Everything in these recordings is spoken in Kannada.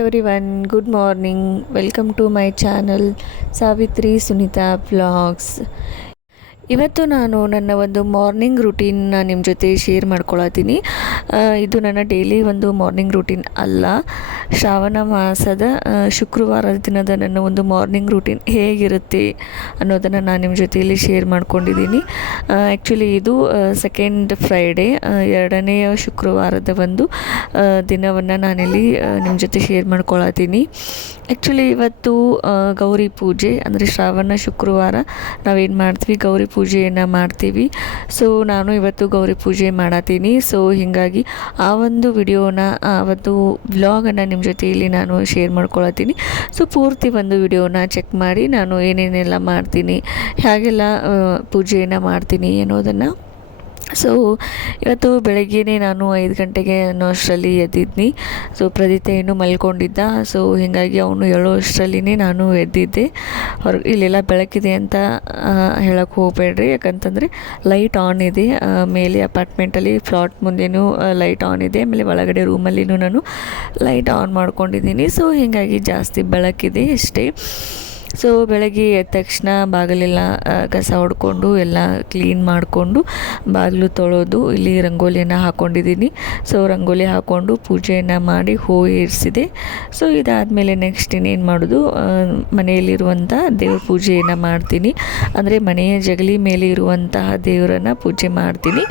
everyone, good morning. Welcome to my channel Savitri Sunita Vlogs. ಇವತ್ತು ನಾನು ನನ್ನ ಒಂದು ಮಾರ್ನಿಂಗ್ ರೂಟೀನ್ನ ನಿಮ್ಮ ಜೊತೆ ಶೇರ್ ಮಾಡ್ಕೊಳತ್ತೀನಿ. ಇದು ನನ್ನ ಡೈಲಿ ಒಂದು ಮಾರ್ನಿಂಗ್ ರೂಟೀನ್ ಅಲ್ಲ, ಶ್ರಾವಣ ಮಾಸದ ಶುಕ್ರವಾರದ ದಿನದ ನನ್ನ ಒಂದು ಮಾರ್ನಿಂಗ್ ರೂಟೀನ್ ಹೇಗಿರುತ್ತೆ ಅನ್ನೋದನ್ನು ನಾನು ನಿಮ್ಮ ಜೊತೆಯಲ್ಲಿ ಶೇರ್ ಮಾಡ್ಕೊಂಡಿದ್ದೀನಿ. ಆ್ಯಕ್ಚುಲಿ ಇದು ಸೆಕೆಂಡ್ ಫ್ರೈಡೇ, ಎರಡನೆಯ ಶುಕ್ರವಾರದ ಒಂದು ದಿನವನ್ನು ನಾನಿಲ್ಲಿ ನಿಮ್ಮ ಜೊತೆ ಶೇರ್ ಮಾಡ್ಕೊಳತ್ತೀನಿ. ಆ್ಯಕ್ಚುಲಿ ಇವತ್ತು ಗೌರಿ ಪೂಜೆ, ಅಂದರೆ ಶ್ರಾವಣ ಶುಕ್ರವಾರ ನಾವೇನು ಮಾಡ್ತೀವಿ, ಗೌರಿ ಪೂಜೆಯನ್ನು ಮಾಡ್ತೀವಿ. ಸೊ ನಾನು ಇವತ್ತು ಗೌರಿ ಪೂಜೆ ಮಾಡತ್ತೀನಿ. ಸೊ ಹೀಗಾಗಿ ಆ ಒಂದು ವಿಡಿಯೋನ, ಆ ಒಂದು ವ್ಲಾಗನ್ನು ನಿಮ್ಮ ಜೊತೆಯಲ್ಲಿ ನಾನು ಶೇರ್ ಮಾಡ್ಕೊಳತ್ತೀನಿ. ಸೊ ಪೂರ್ತಿ ಒಂದು ವಿಡಿಯೋನ ಚೆಕ್ ಮಾಡಿ ನಾನು ಏನೇನೆಲ್ಲ ಮಾಡ್ತೀನಿ, ಹೇಗೆಲ್ಲ ಪೂಜೆಯನ್ನು ಮಾಡ್ತೀನಿ ಅನ್ನೋದನ್ನು. ಸೊ ಇವತ್ತು ಬೆಳಗ್ಗೆನೇ ನಾನು 5 ಗಂಟೆಗೆ ಅನ್ನೋ ಅಷ್ಟರಲ್ಲಿ ಎದ್ದಿದ್ನಿ. ಸೊ ಪ್ರದೀತ ಏನು ಮಲ್ಕೊಂಡಿದ್ದ. ಸೊ ಹೀಗಾಗಿ ಅವನು ಹೇಳೋ ಅಷ್ಟರಲ್ಲಿನೇ ನಾನು ಎದ್ದಿದ್ದೆ. ಇಲ್ಲೆಲ್ಲ ಬೆಳಕಿದೆ ಅಂತ ಹೇಳಕ್ಕೆ ಹೋಗಬೇಡ್ರಿ, ಯಾಕಂತಂದರೆ ಲೈಟ್ ಆನ್ ಇದೆ. ಮೇಲೆ ಅಪಾರ್ಟ್ಮೆಂಟಲ್ಲಿ ಫ್ಲಾಟ್ ಮುಂದೆನೂ ಲೈಟ್ ಆನ್ ಇದೆ, ಆಮೇಲೆ ಒಳಗಡೆ ರೂಮಲ್ಲಿನೂ ನಾನು ಲೈಟ್ ಆನ್ ಮಾಡ್ಕೊಂಡಿದ್ದೀನಿ. ಸೊ ಹೀಗಾಗಿ ಜಾಸ್ತಿ ಬೆಳಕಿದೆ ಅಷ್ಟೇ. ಸೊ ಬೆಳಗ್ಗೆ ಎದ್ದ ತಕ್ಷಣ ಬಾಗಿಲೆಲ್ಲ ಕಸ ಹೊಡ್ಕೊಂಡು ಎಲ್ಲ ಕ್ಲೀನ್ ಮಾಡಿಕೊಂಡು ಬಾಗಿಲು ತೊಳೆದು ಇಲ್ಲಿ ರಂಗೋಲಿಯನ್ನು ಹಾಕ್ಕೊಂಡಿದ್ದೀನಿ. ಸೊ ರಂಗೋಲಿ ಹಾಕ್ಕೊಂಡು ಪೂಜೆಯನ್ನು ಮಾಡಿ ಹೂವು ಏರಿಸಿದೆ. ಸೊ ಇದಾದಮೇಲೆ ನೆಕ್ಸ್ಟ್ ಇನ್ನೇನು ಮಾಡೋದು, ಮನೆಯಲ್ಲಿರುವಂಥ ದೇವ್ರ ಪೂಜೆಯನ್ನು ಮಾಡ್ತೀನಿ. ಅಂದರೆ ಮನೆಯ ಜಗಲಿ ಮೇಲೆ ಇರುವಂತಹ ದೇವರನ್ನು ಪೂಜೆ ಮಾಡ್ತೀನಿ.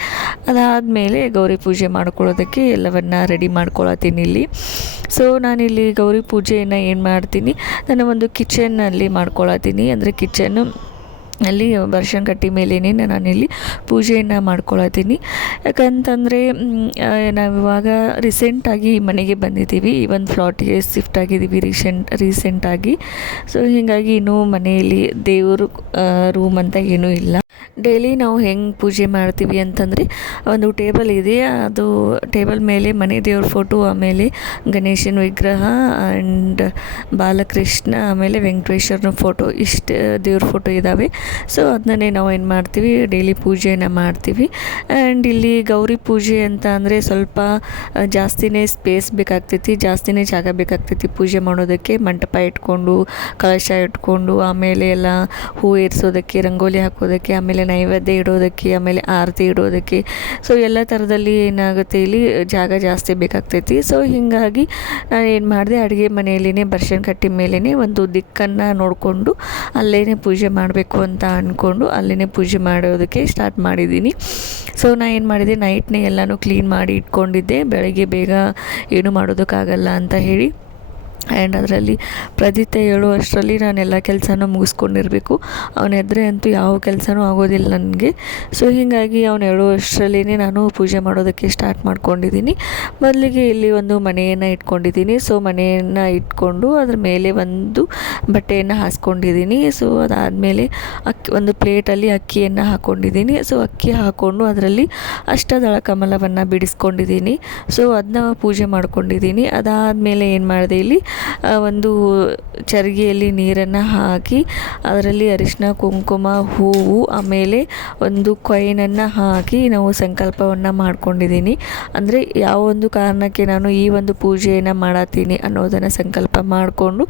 ಅದಾದಮೇಲೆ ಗೌರಿ ಪೂಜೆ ಮಾಡ್ಕೊಳ್ಳೋದಕ್ಕೆ ಎಲ್ಲವನ್ನು ರೆಡಿ ಮಾಡ್ಕೊಳತ್ತೀನಿ ಇಲ್ಲಿ. ಸೊ ನಾನಿಲ್ಲಿ ಗೌರಿ ಪೂಜೆಯನ್ನು ಏನು ಮಾಡ್ತೀನಿ, ನನ್ನ ಒಂದು ಕಿಚನ್ನಲ್ಲಿ ಮಾಡ್ಕೊಳತ್ತೀನಿ. ಅಂದರೆ ಕಿಚನ್ನು ಅಲ್ಲಿ ಬರ್ಶನ್ ಕಟ್ಟಿ ಮೇಲೇ ನಾನಿಲ್ಲಿ ಪೂಜೆಯನ್ನು ಮಾಡ್ಕೊಳತ್ತೀನಿ. ಯಾಕಂತಂದರೆ ನಾವಿವಾಗ ರೀಸೆಂಟಾಗಿ ಮನೆಗೆ ಬಂದಿದ್ದೀವಿ, ಈ ಒಂದು ಫ್ಲಾಟಿಗೆ ಶಿಫ್ಟ್ ಆಗಿದ್ದೀವಿ ರೀಸೆಂಟಾಗಿ. ಸೊ ಹೀಗಾಗಿ ಇನ್ನೂ ಮನೆಯಲ್ಲಿ ದೇವರು ರೂಮ್ ಅಂತ ಏನೂ ಇಲ್ಲ. ಡೈಲಿ ನಾವು ಹೆಂಗೆ ಪೂಜೆ ಮಾಡ್ತೀವಿ ಅಂತಂದರೆ, ಒಂದು ಟೇಬಲ್ ಇದೆ, ಅದು ಟೇಬಲ್ ಮೇಲೆ ಮನೆ ದೇವ್ರ ಫೋಟೋ, ಆಮೇಲೆ ಗಣೇಶನ ವಿಗ್ರಹ ಆ್ಯಂಡ್ ಬಾಲಕೃಷ್ಣ, ಆಮೇಲೆ ವೆಂಕಟೇಶ್ವರನ ಫೋಟೋ, ಇಷ್ಟು ದೇವ್ರ ಫೋಟೋ ಇದ್ದಾವೆ. ಸೊ ಅದನ್ನೇ ನಾವು ಏನು ಮಾಡ್ತೀವಿ, ಡೈಲಿ ಪೂಜೆಯನ್ನು ಮಾಡ್ತೀವಿ. ಆ್ಯಂಡ್ ಇಲ್ಲಿ ಗೌರಿ ಪೂಜೆ ಅಂತ ಅಂದರೆ ಸ್ವಲ್ಪ ಜಾಸ್ತಿನೇ ಸ್ಪೇಸ್ ಬೇಕಾಗ್ತೈತಿ, ಜಾಸ್ತಿನೇ ಜಾಗ ಬೇಕಾಗ್ತೈತಿ ಪೂಜೆ ಮಾಡೋದಕ್ಕೆ. ಮಂಟಪ ಇಟ್ಕೊಂಡು, ಕಲಶ ಇಟ್ಕೊಂಡು, ಆಮೇಲೆ ಎಲ್ಲ ಹೂ ಏರಿಸೋದಕ್ಕೆ, ರಂಗೋಲಿ ಹಾಕೋದಕ್ಕೆ, ಆಮೇಲೆ ನೈವೇದ್ಯ ಇಡೋದಕ್ಕೆ, ಆಮೇಲೆ ಆರತಿ ಇಡೋದಕ್ಕೆ. ಸೊ ಎಲ್ಲ ಥರದಲ್ಲಿ ಏನಾಗುತ್ತೆ, ಇಲ್ಲಿ ಜಾಗ ಜಾಸ್ತಿ ಬೇಕಾಗ್ತೈತಿ. ಸೊ ಹೀಗಾಗಿ ನಾನು ಏನು ಮಾಡಿದೆ, ಅಡುಗೆ ಮನೆಯಲ್ಲಿನೇ ಬರ್ಶನ್ ಕಟ್ಟಿ ಮೇಲೇ ಒಂದು ದಿಕ್ಕನ್ನು ನೋಡಿಕೊಂಡು ಅಲ್ಲೇ ಪೂಜೆ ಮಾಡಬೇಕು ಅಂತ ಅಂದ್ಕೊಂಡು ಅಲ್ಲೇ ಪೂಜೆ ಮಾಡೋದಕ್ಕೆ ಸ್ಟಾರ್ಟ್ ಮಾಡಿದ್ದೀನಿ. ಸೊ ನಾನು ಏನು ಮಾಡಿದೆ, ನೈಟ್ನೇ ಎಲ್ಲನೂ ಕ್ಲೀನ್ ಮಾಡಿ ಇಟ್ಕೊಂಡಿದ್ದೆ, ಬೆಳಗ್ಗೆ ಬೇಗ ಏನು ಮಾಡೋದಕ್ಕಾಗಲ್ಲ ಅಂತ ಹೇಳಿ. ಆ್ಯಂಡ್ ಅದರಲ್ಲಿ ಪ್ರದೀತ ಹೇಳೋ ಅಷ್ಟರಲ್ಲಿ ನಾನೆಲ್ಲ ಕೆಲಸನೂ ಮುಗಿಸ್ಕೊಂಡಿರಬೇಕು. ಅವನೆದ್ರೆ ಅಂತೂ ಯಾವ ಕೆಲಸನೂ ಆಗೋದಿಲ್ಲ ನನಗೆ. ಸೊ ಹೀಗಾಗಿ ಅವನು ಹೇಳೋ ಅಷ್ಟರಲ್ಲೇ ನಾನು ಪೂಜೆ ಮಾಡೋದಕ್ಕೆ ಸ್ಟಾರ್ಟ್ ಮಾಡ್ಕೊಂಡಿದ್ದೀನಿ. ಮೊದಲಿಗೆ ಇಲ್ಲಿ ಒಂದು ಮನೆಯನ್ನು ಇಟ್ಕೊಂಡಿದ್ದೀನಿ. ಸೊ ಮನೆಯನ್ನು ಇಟ್ಕೊಂಡು ಅದ್ರ ಮೇಲೆ ಒಂದು ಬಟ್ಟೆಯನ್ನು ಹಾಸ್ಕೊಂಡಿದ್ದೀನಿ. ಸೊ ಅದಾದಮೇಲೆ ಒಂದು ಪ್ಲೇಟಲ್ಲಿ ಅಕ್ಕಿಯನ್ನು ಹಾಕ್ಕೊಂಡಿದ್ದೀನಿ. ಸೊ ಅಕ್ಕಿ ಹಾಕ್ಕೊಂಡು ಅದರಲ್ಲಿ ಅಷ್ಟದಳ ಕಮಲವನ್ನು ಬಿಡಿಸ್ಕೊಂಡಿದ್ದೀನಿ. ಸೊ ಅದನ್ನ ಪೂಜೆ ಮಾಡ್ಕೊಂಡಿದ್ದೀನಿ. ಅದಾದಮೇಲೆ ಏನು ಮಾಡಿದೆ, ಇಲ್ಲಿ ಒಂದು ಚರಿಗೆಯಲ್ಲಿ ನೀರನ್ನು ಹಾಕಿ ಅದರಲ್ಲಿ ಅರಿಶಿನ, ಕುಂಕುಮ, ಹೂವು, ಆಮೇಲೆ ಒಂದು ಕಾಯಿನನ್ನು ಹಾಕಿ ನಾವು ಸಂಕಲ್ಪವನ್ನು ಮಾಡ್ಕೊಂಡಿದ್ದೀನಿ. ಅಂದರೆ ಯಾವ ಒಂದು ಕಾರಣಕ್ಕೆ ನಾನು ಈ ಒಂದು ಪೂಜೆಯನ್ನು ಮಾಡತ್ತೀನಿ ಅನ್ನೋದನ್ನು ಸಂಕಲ್ಪ ಮಾಡಿಕೊಂಡು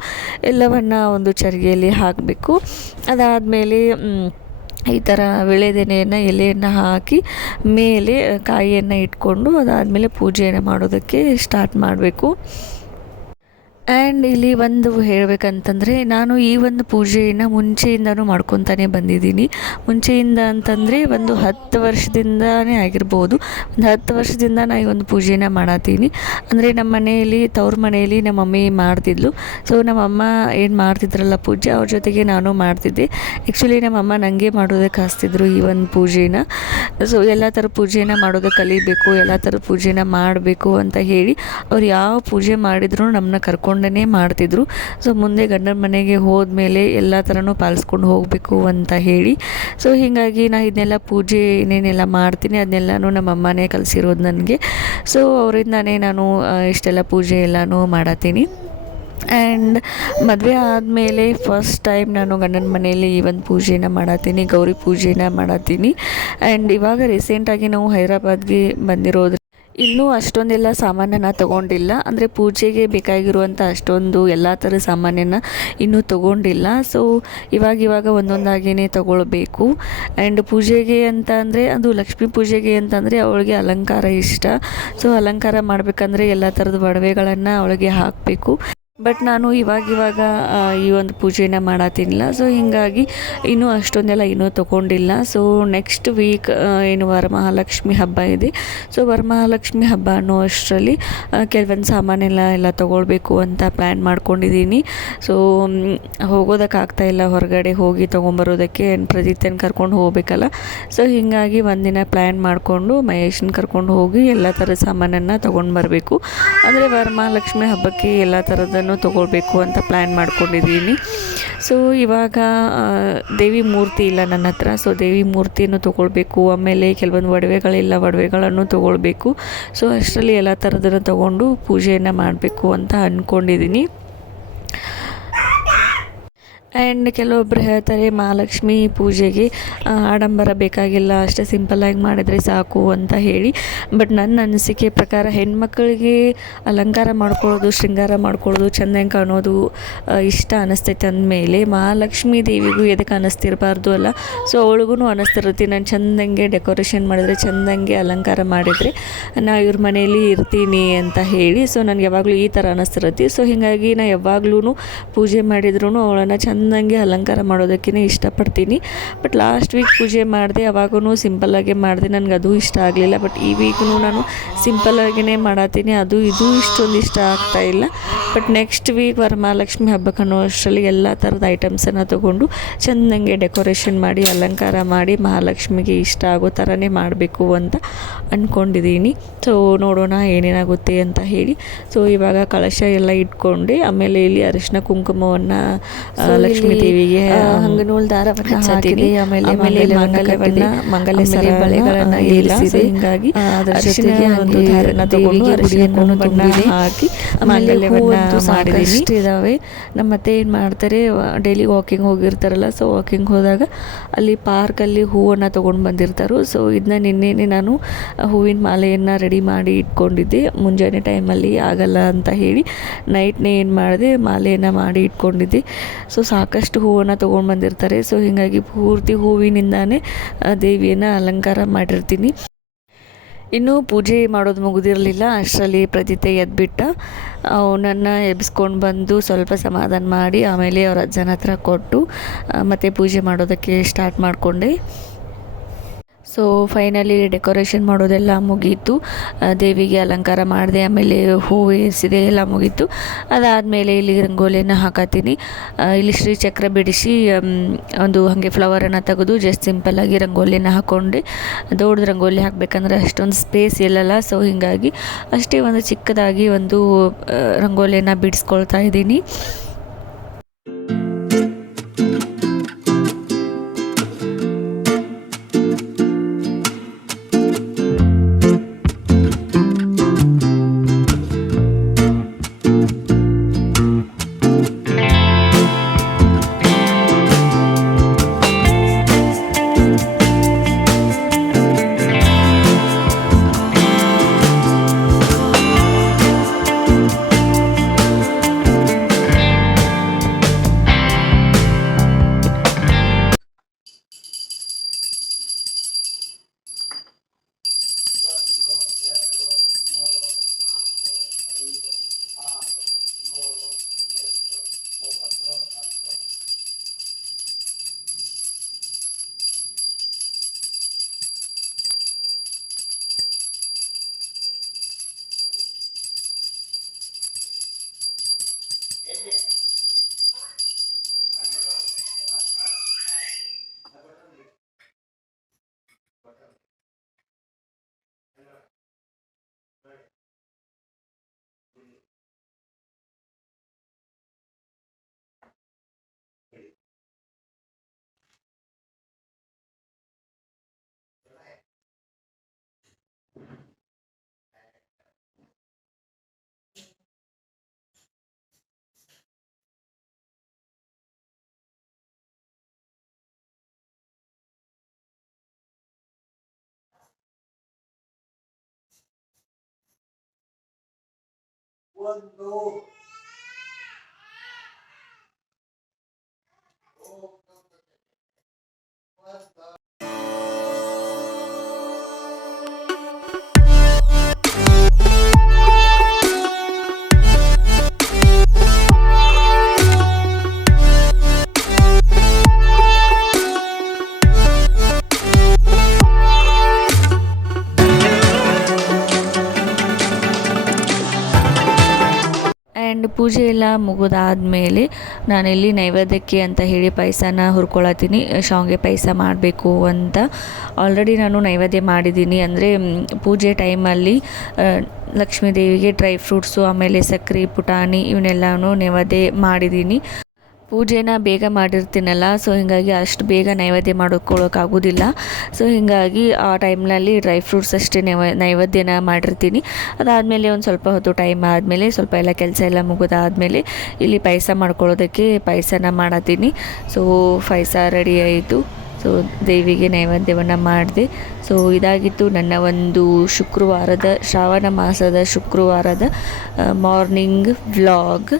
ಎಲ್ಲವನ್ನು ಒಂದು ಚರಿಗೆಯಲ್ಲಿ ಹಾಕಬೇಕು. ಅದಾದಮೇಲೆ ಈ ಥರ ವಿಳೆದೆನೆಯನ್ನು, ಎಲೆಯನ್ನು ಹಾಕಿ ಮೇಲೆ ಕಾಯಿಯನ್ನು ಇಟ್ಕೊಂಡು ಅದಾದಮೇಲೆ ಪೂಜೆಯನ್ನು ಮಾಡೋದಕ್ಕೆ ಸ್ಟಾರ್ಟ್ ಮಾಡಬೇಕು. ಆ್ಯಂಡ್ ಇಲ್ಲಿ ಒಂದು ಹೇಳಬೇಕಂತಂದರೆ, ನಾನು ಈ ಒಂದು ಪೂಜೆಯನ್ನು ಮುಂಚೆಯಿಂದನೂ ಮಾಡ್ಕೊತಾನೆ ಬಂದಿದ್ದೀನಿ. ಮುಂಚೆಯಿಂದ ಅಂತಂದರೆ ಒಂದು 10 ವರ್ಷದಿಂದನೇ ಆಗಿರ್ಬೋದು. ಒಂದು 10 ವರ್ಷದಿಂದ ನಾನು ಈ ಒಂದು ಪೂಜೆನ ಮಾಡತ್ತೀನಿ. ಅಂದರೆ ನಮ್ಮ ಮನೆಯಲ್ಲಿ, ತವ್ರ ಮನೆಯಲ್ಲಿ ನಮ್ಮ ಮಮ್ಮಿ ಮಾಡ್ತಿದ್ಲು. ಸೊ ನಮ್ಮಮ್ಮ ಏನು ಮಾಡ್ತಿದ್ರಲ್ಲ ಪೂಜೆ, ಅವ್ರ ಜೊತೆಗೆ ನಾನು ಮಾಡ್ತಿದ್ದೆ. ಆ್ಯಕ್ಚುಲಿ ನಮ್ಮಮ್ಮ ನನಗೆ ಮಾಡೋದಕ್ಕೆ ಹಾಸ್ತಿದ್ರು ಈ ಒಂದು ಪೂಜೆನ. ಸೊ ಎಲ್ಲ ಥರ ಪೂಜೆನ ಮಾಡೋದಕ್ಕೆ ಕಲಿಬೇಕು, ಎಲ್ಲ ಥರ ಪೂಜೆನ ಮಾಡಬೇಕು ಅಂತ ಹೇಳಿ ಅವ್ರು ಯಾವ ಪೂಜೆ ಮಾಡಿದ್ರು ನಮ್ಮನ್ನ ಕರ್ಕೊಂಡೇ ಮಾಡ್ತಿದ್ರು. ಸೊ ಮುಂದೆ ಗಂಡನ ಮನೆಗೆ ಹೋದ್ಮೇಲೆ ಎಲ್ಲ ಥರನೂ ಪಾಲಿಸ್ಕೊಂಡು ಹೋಗಬೇಕು ಅಂತ ಹೇಳಿ. ಸೊ ಹೀಗಾಗಿ ನಾನು ಇದನ್ನೆಲ್ಲ ಪೂಜೆ ಏನೇನೆಲ್ಲ ಮಾಡ್ತೀನಿ ಅದನ್ನೆಲ್ಲನೂ ನಮ್ಮ ಅಮ್ಮನೇ ಕಲಿಸಿರೋದು ನನಗೆ. ಸೊ ಅವರಿಂದನೇ ನಾನು ಇಷ್ಟೆಲ್ಲ ಪೂಜೆ ಎಲ್ಲನೂ ಮಾಡತ್ತೀನಿ. ಆ್ಯಂಡ್ ಮದುವೆ ಆದಮೇಲೆ ಫಸ್ಟ್ ಟೈಮ್ ನಾನು ಗಂಡನ ಮನೆಯಲ್ಲಿ ಈ ಒಂದು ಪೂಜೆನ ಮಾಡತ್ತೀನಿ, ಗೌರಿ ಪೂಜೆನ ಮಾಡತ್ತೀನಿ. ಆ್ಯಂಡ್ ಇವಾಗ ರೀಸೆಂಟಾಗಿ ನಾವು ಹೈದ್ರಾಬಾದ್ಗೆ ಬಂದಿರೋದು. ಇನ್ನೂ ಅಷ್ಟೊಂದೆಲ್ಲ ಸಾಮಾನನ್ನು ತೊಗೊಂಡಿಲ್ಲ, ಅಂದರೆ ಪೂಜೆಗೆ ಬೇಕಾಗಿರುವಂಥ ಅಷ್ಟೊಂದು ಎಲ್ಲ ಥರದ ಸಾಮಾನ್ಯನ ಇನ್ನೂ ತೊಗೊಂಡಿಲ್ಲ. ಸೊ ಇವಾಗ ಒಂದೊಂದಾಗಿಯೇ ತೊಗೊಳ್ಬೇಕು. ಆ್ಯಂಡ್ ಪೂಜೆಗೆ ಅಂತ ಅಂದರೆ ಅದು ಲಕ್ಷ್ಮೀ ಪೂಜೆಗೆ ಅಂತಂದರೆ ಅವಳಿಗೆ ಅಲಂಕಾರ ಇಷ್ಟ. ಸೊ ಅಲಂಕಾರ ಮಾಡಬೇಕಂದ್ರೆ ಎಲ್ಲ ಥರದ ಒಡವೆಗಳನ್ನು ಅವಳಿಗೆ ಹಾಕಬೇಕು. ಬಟ್ ನಾನು ಇವಾಗ ಈ ಒಂದು ಪೂಜೆನ ಮಾಡತ್ತೀನಿಲ್ಲ. ಸೊ ಹೀಗಾಗಿ ಇನ್ನೂ ಅಷ್ಟೊಂದೆಲ್ಲ ಇನ್ನೂ ತೊಗೊಂಡಿಲ್ಲ. ಸೊ ನೆಕ್ಸ್ಟ್ ವೀಕ್ ಏನು ವರಮಹಾಲಕ್ಷ್ಮಿ ಹಬ್ಬ ಇದೆ. ಸೊ ವರಮಹಾಲಕ್ಷ್ಮಿ ಹಬ್ಬ ಅನ್ನೋ ಅಷ್ಟರಲ್ಲಿ ಕೆಲವೊಂದು ಸಾಮಾನೆಲ್ಲ ತೊಗೊಳ್ಬೇಕು ಅಂತ ಪ್ಲ್ಯಾನ್ ಮಾಡ್ಕೊಂಡಿದ್ದೀನಿ. ಸೊ ಹೋಗೋದಕ್ಕಾಗ್ತಾಯಿಲ್ಲ ಹೊರಗಡೆ ಹೋಗಿ ತೊಗೊಂಬರೋದಕ್ಕೆ. ಪ್ರದೀಪ್ತನ ಕರ್ಕೊಂಡು ಹೋಗಬೇಕಲ್ಲ. ಸೊ ಹೀಗಾಗಿ ಒಂದಿನ ಪ್ಲ್ಯಾನ್ ಮಾಡಿಕೊಂಡು ಮಹೇಶನ ಕರ್ಕೊಂಡು ಹೋಗಿ ಎಲ್ಲ ಥರದ ಸಾಮಾನನ್ನು ತೊಗೊಂಡು ಬರಬೇಕು. ಅಂದರೆ ವರಮಹಾಲಕ್ಷ್ಮಿ ಹಬ್ಬಕ್ಕೆ ಎಲ್ಲ ಥರದನ್ನು ತೊಗೊಳ್ಬೇಕು ಅಂತ ಪ್ಲ್ಯಾನ್ ಮಾಡ್ಕೊಂಡಿದ್ದೀನಿ. ಸೊ ಇವಾಗ ದೇವಿ ಮೂರ್ತಿ ಇಲ್ಲ ನನ್ನ ಹತ್ರ. ಸೊ ದೇವಿ ಮೂರ್ತಿಯನ್ನು ತೊಗೊಳ್ಬೇಕು. ಆಮೇಲೆ ಕೆಲವೊಂದು ಒಡವೆಗಳನ್ನು ತೊಗೊಳ್ಬೇಕು. ಸೊ ಅಷ್ಟರಲ್ಲಿ ಎಲ್ಲ ಥರದನ್ನು ತೊಗೊಂಡು ಪೂಜೆಯನ್ನು ಮಾಡಬೇಕು ಅಂತ ಅಂದ್ಕೊಂಡಿದ್ದೀನಿ. ಆ್ಯಂಡ್ ಕೆಲವೊಬ್ಬರು ಹೇಳ್ತಾರೆ ಮಹಾಲಕ್ಷ್ಮಿ ಪೂಜೆಗೆ ಆಡಂಬರ ಬೇಕಾಗಿಲ್ಲ, ಅಷ್ಟೇ ಸಿಂಪಲ್ಲಾಗಿ ಮಾಡಿದರೆ ಸಾಕು ಅಂತ ಹೇಳಿ. ಬಟ್ ನನ್ನ ಅನಿಸಿಕೆ ಪ್ರಕಾರ ಹೆಣ್ಮಕ್ಳಿಗೆ ಅಲಂಕಾರ ಮಾಡ್ಕೊಳ್ಳೋದು, ಶೃಂಗಾರ ಮಾಡ್ಕೊಳ್ಳೋದು, ಚೆಂದಂಗೆ ಕಾಣೋದು ಇಷ್ಟ ಅನ್ನಿಸ್ತೈತೆ ಅಂದಮೇಲೆ ಮಹಾಲಕ್ಷ್ಮಿ ದೇವಿಗೂ ಎದಕ್ಕೆ ಅನ್ನಿಸ್ತಿರಬಾರ್ದು ಅಲ್ಲ. ಸೊ ಅವಳಿಗೂ ಅನ್ನಿಸ್ತಿರುತ್ತೆ ನಾನು ಚೆಂದಂಗೆ ಡೆಕೋರೇಷನ್ ಮಾಡಿದರೆ, ಚೆಂದಂಗೆ ಅಲಂಕಾರ ಮಾಡಿದರೆ ನಾ ಇವ್ರ ಮನೆಯಲ್ಲಿ ಇರ್ತೀನಿ ಅಂತ ಹೇಳಿ. ಸೊ ನನಗೆ ಯಾವಾಗಲೂ ಈ ಥರ ಅನ್ನಿಸ್ತಿರುತ್ತೆ. ಸೊ ಹೀಗಾಗಿ ನಾನು ಯಾವಾಗ್ಲೂ ಪೂಜೆ ಮಾಡಿದ್ರೂ ಅವಳನ್ನು ಚೆಂದಂಗೆ ಅಲಂಕಾರ ಮಾಡೋದಕ್ಕೇ ಇಷ್ಟಪಡ್ತೀನಿ. ಬಟ್ ಲಾಸ್ಟ್ ವೀಕ್ ಪೂಜೆ ಮಾಡಿದೆ, ಅವಾಗೂ ಸಿಂಪಲ್ಲಾಗೆ ಮಾಡಿದೆ, ನನಗೆ ಅದು ಇಷ್ಟ ಆಗಲಿಲ್ಲ. ಬಟ್ ಈ ವೀಕ್ನು ನಾನು ಸಿಂಪಲ್ಲಾಗಿಯೇ ಮಾಡತ್ತೀನಿ, ಅದು ಇದು ಇಷ್ಟೊಂದು ಇಷ್ಟ ಆಗ್ತಾಯಿಲ್ಲ. ಬಟ್ ನೆಕ್ಸ್ಟ್ ವೀಕ್ ವರಮಹಾಲಕ್ಷ್ಮಿ ಹಬ್ಬಕ್ಕೆ ಅನ್ನೋ ಅಷ್ಟರಲ್ಲಿ ಎಲ್ಲ ಥರದ ಐಟಮ್ಸನ್ನು ತೊಗೊಂಡು ಚೆಂದಂಗೆ ಡೆಕೋರೇಷನ್ ಮಾಡಿ ಅಲಂಕಾರ ಮಾಡಿ ಮಹಾಲಕ್ಷ್ಮಿಗೆ ಇಷ್ಟ ಆಗೋ ಥರನೇ ಮಾಡಬೇಕು ಅಂತ ಅಂದ್ಕೊಂಡಿದ್ದೀನಿ. ಸೊ ನೋಡೋಣ ಏನೇನಾಗುತ್ತೆ ಅಂತ ಹೇಳಿ. ಸೊ ಇವಾಗ ಕಳಶ ಎಲ್ಲ ಇಟ್ಕೊಂಡೆ, ಆಮೇಲೆ ಇಲ್ಲಿ ಅರಿಶಿನ ಕುಂಕುಮವನ್ನು ಲಕ್ಷ್ಮೀ ದೇವಿಗೆ ಹಂಗನೂಲ್ ದಾರವನ್ನು ಹಾಕಿದೆ. ಆಮೇಲೆ ಮಂಗಲ ಸರ ಬಳೆಗಳನ್ನು ಏರಿಸಿದೆ. ಹಿಂಗಾಗಿ ಅದರ ಜೊತೆಗೆ ಒಂದು ದಾರನ ತಗೊಂಡು ಅರಿಶಿನ ಬಣ್ಣ ಹಾಕಿ ಮಾಂಗಲ್ಯವನ್ನು ಮಾಡಿದ್ದೀನಿ. ಇದಾವೆ. ನಮ್ಮ ಅತ್ತೆ ಏನು ಮಾಡ್ತಾರೆ, ಡೈಲಿ ವಾಕಿಂಗ್ ಹೋಗಿರ್ತಾರಲ್ಲ. ಸೊ ವಾಕಿಂಗ್ ಹೋದಾಗ ಅಲ್ಲಿ ಪಾರ್ಕಲ್ಲಿ ಹೂವನ್ನು ತೊಗೊಂಡು ಬಂದಿರ್ತಾರೆ. ಸೊ ಇದನ್ನ ನಿನ್ನೆ ನಾನು ಹೂವಿನ ಮಾಲೆಯನ್ನು ರೆಡಿ ಮಾಡಿ ಇಟ್ಕೊಂಡಿದ್ದೆ. ಮುಂಜಾನೆ ಟೈಮಲ್ಲಿ ಆಗಲ್ಲ ಅಂತ ಹೇಳಿ ನೈಟ್ನೇ ಏನು ಮಾಡಿದೆ, ಮಾಲೆಯನ್ನು ಮಾಡಿ ಇಟ್ಕೊಂಡಿದ್ದೆ. ಸೊ ಸಾಕಷ್ಟು ಹೂವನ್ನು ತೊಗೊಂಡು ಬಂದಿರ್ತಾರೆ. ಸೊ ಹೀಗಾಗಿ ಪೂರ್ತಿ ಹೂವಿನಿಂದಾನೇ ದೇವಿಯನ್ನು ಅಲಂಕಾರ ಮಾಡಿರ್ತೀನಿ. ಇನ್ನೂ ಪೂಜೆ ಮಾಡೋದು ಮುಗಿದಿರಲಿಲ್ಲ. ಅಷ್ಟರಲ್ಲಿ ಪ್ರತಿತೆ ಎದ್ಬಿಟ್ಟ. ಅವನನ್ನು ಎಬ್ಬಿಸ್ಕೊಂಡು ಬಂದು ಸ್ವಲ್ಪ ಸಮಾಧಾನ ಮಾಡಿ ಆಮೇಲೆ ಅವ್ರ ಅಜ್ಜನ ಹತ್ರ ಕೊಟ್ಟು ಮತ್ತೆ ಪೂಜೆ ಮಾಡೋದಕ್ಕೆ ಸ್ಟಾರ್ಟ್ ಮಾಡಿಕೊಂಡೆ. ಸೊ ಫೈನಲಿ ಡೆಕೋರೇಷನ್ ಮಾಡೋದೆಲ್ಲ ಮುಗೀತು. ದೇವಿಗೆ ಅಲಂಕಾರ ಮಾಡಿದೆ, ಆಮೇಲೆ ಹೂವು ಏರಿಸಿದೆ, ಎಲ್ಲ ಮುಗೀತು. ಅದಾದಮೇಲೆ ಇಲ್ಲಿ ರಂಗೋಲಿಯನ್ನು ಹಾಕತ್ತೀನಿ. ಇಲ್ಲಿ ಶ್ರೀಚಕ್ರ ಬಿಡಿಸಿ ಒಂದು ಹಾಗೆ ಫ್ಲವರನ್ನು ತೆಗೆದು ಜಸ್ಟ್ ಸಿಂಪಲ್ಲಾಗಿ ರಂಗೋಲಿಯನ್ನು ಹಾಕ್ಕೊಂಡೆ. ದೊಡ್ಡ ರಂಗೋಲಿ ಹಾಕಬೇಕಂದ್ರೆ ಅಷ್ಟೊಂದು ಸ್ಪೇಸ್ ಇಲ್ಲಲ್ಲ. ಸೊ ಹೀಗಾಗಿ ಅಷ್ಟೇ ಒಂದು ಚಿಕ್ಕದಾಗಿ ಒಂದು ರಂಗೋಲಿಯನ್ನು ಬಿಡಿಸ್ಕೊಳ್ತಾ ಇದ್ದೀನಿ. ಆ್ಯಂಡ್ ಪೂಜೆ ಎಲ್ಲ ಮುಗಿದಾದ್ಮೇಲೆ ನಾನಿಲ್ಲಿ ನೈವೇದ್ಯಕ್ಕೆ ಅಂತ ಹೇಳಿ ಪಾಯಸನ ಹುರ್ಕೊಳತ್ತೀನಿ. ಶಾವಿಗೆ ಪಾಯಸ ಮಾಡಬೇಕು ಅಂತ ಆಲ್ರೆಡಿ ನಾನು ನೈವೇದ್ಯ ಮಾಡಿದ್ದೀನಿ. ಅಂದರೆ ಪೂಜೆ ಟೈಮಲ್ಲಿ ಲಕ್ಷ್ಮೀ ದೇವಿಗೆ ಡ್ರೈ ಫ್ರೂಟ್ಸು ಆಮೇಲೆ ಸಕ್ಕರೆ ಪುಟಾಣಿ ಇವನ್ನೆಲ್ಲನೂ ನೈವೇದ್ಯ ಮಾಡಿದ್ದೀನಿ. ಪೂಜೆನ ಬೇಗ ಮಾಡಿರ್ತೀನಲ್ಲ, ಸೊ ಹೀಗಾಗಿ ಅಷ್ಟು ಬೇಗ ನೈವೇದ್ಯ ಮಾಡ್ಕೊಳ್ಳೋಕ್ಕಾಗೋದಿಲ್ಲ. ಸೊ ಹೀಗಾಗಿ ಆ ಟೈಮ್ನಲ್ಲಿ ಡ್ರೈ ಫ್ರೂಟ್ಸ್ ಅಷ್ಟೇ ನೈವೇದ್ಯನ ಮಾಡಿರ್ತೀನಿ. ಅದಾದಮೇಲೆ ಒಂದು ಸ್ವಲ್ಪ ಹೊತ್ತು ಟೈಮ್ ಆದಮೇಲೆ ಸ್ವಲ್ಪ ಎಲ್ಲ ಕೆಲಸ ಎಲ್ಲ ಮುಗಿದಾದಮೇಲೆ ಇಲ್ಲಿ ಪಾಯಸ ಮಾಡ್ಕೊಳ್ಳೋದಕ್ಕೆ ಪಾಯಸನ ಮಾಡತ್ತೀನಿ. ಸೊ ಪಾಯಸ ರೆಡಿ ಆಯಿತು. ಸೊ ದೇವಿಗೆ ನೈವೇದ್ಯವನ್ನು ಮಾಡಿದೆ. ಸೊ ಇದಾಗಿತ್ತು ನನ್ನ ಒಂದು ಶುಕ್ರವಾರದ ಶ್ರಾವಣ ಮಾಸದ ಶುಕ್ರವಾರದ ಮಾರ್ನಿಂಗ್ ವ್ಲಾಗ್.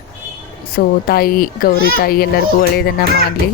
ಸೊ ತಾಯಿ ಗೌರಿ ತಾಯಿ ಎಲ್ಲರಿಗೂ ಒಳ್ಳೆಯದನ್ನು ಮಾಡಲಿ.